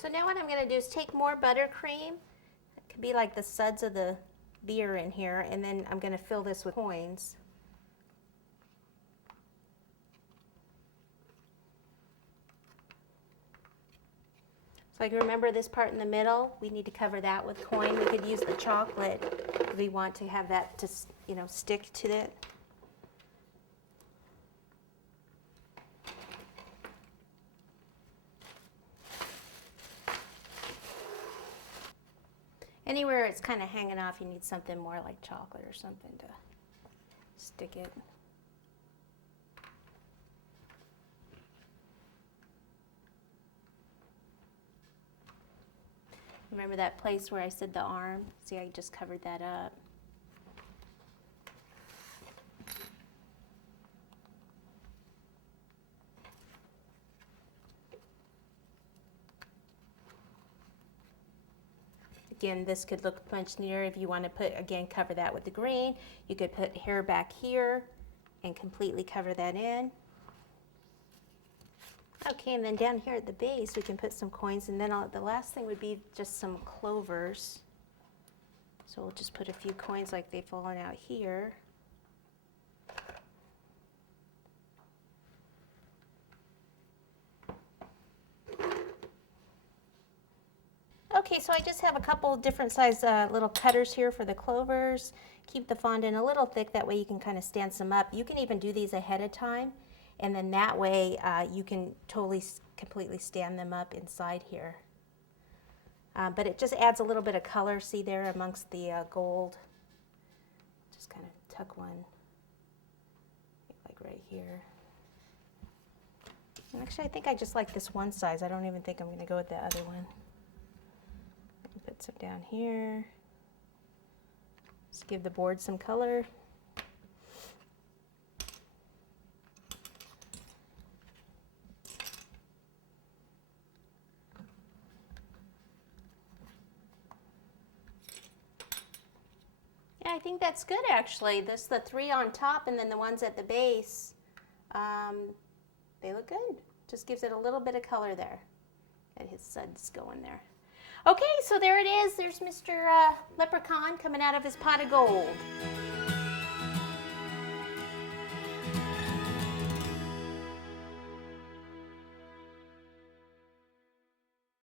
So now what I'm going to do is take more buttercream. It could be like the suds of the beer in here, and then I'm going to fill this with coins. So like remember this part in the middle, we need to cover that with coin. We could use the chocolate if we want to have that to, you know, stick to it. Anywhere it's kind of hanging off, you need something more like chocolate or something to stick it. Remember that place where I said the arm? See, I just covered that up. Again, this could look much neater if you want to put, again, cover that with the green. You could put hair back here and completely cover that in. Okay, and then down here at the base, we can put some coins, and then the last thing would be just some clovers. So we'll just put a few coins like they've fallen out here. Okay, so I just have a couple different size little cutters here for the clovers. Keep the fondant a little thick, that way you can kind of stand some up. You can even do these ahead of time, and then that way you can totally, completely stand them up inside here. But it just adds a little bit of color, see there, amongst the gold. Just kind of tuck one, like right here. And actually, I think I just like this one size. I don't even think I'm going to go with the other one. Put some down here. Just give the board some color. Yeah, I think that's good actually. This the three on top and then the ones at the base. They look good. Just gives it a little bit of color there. Got his suds going there. Okay, so there it is. There's Mr. Leprechaun coming out of his pot of gold.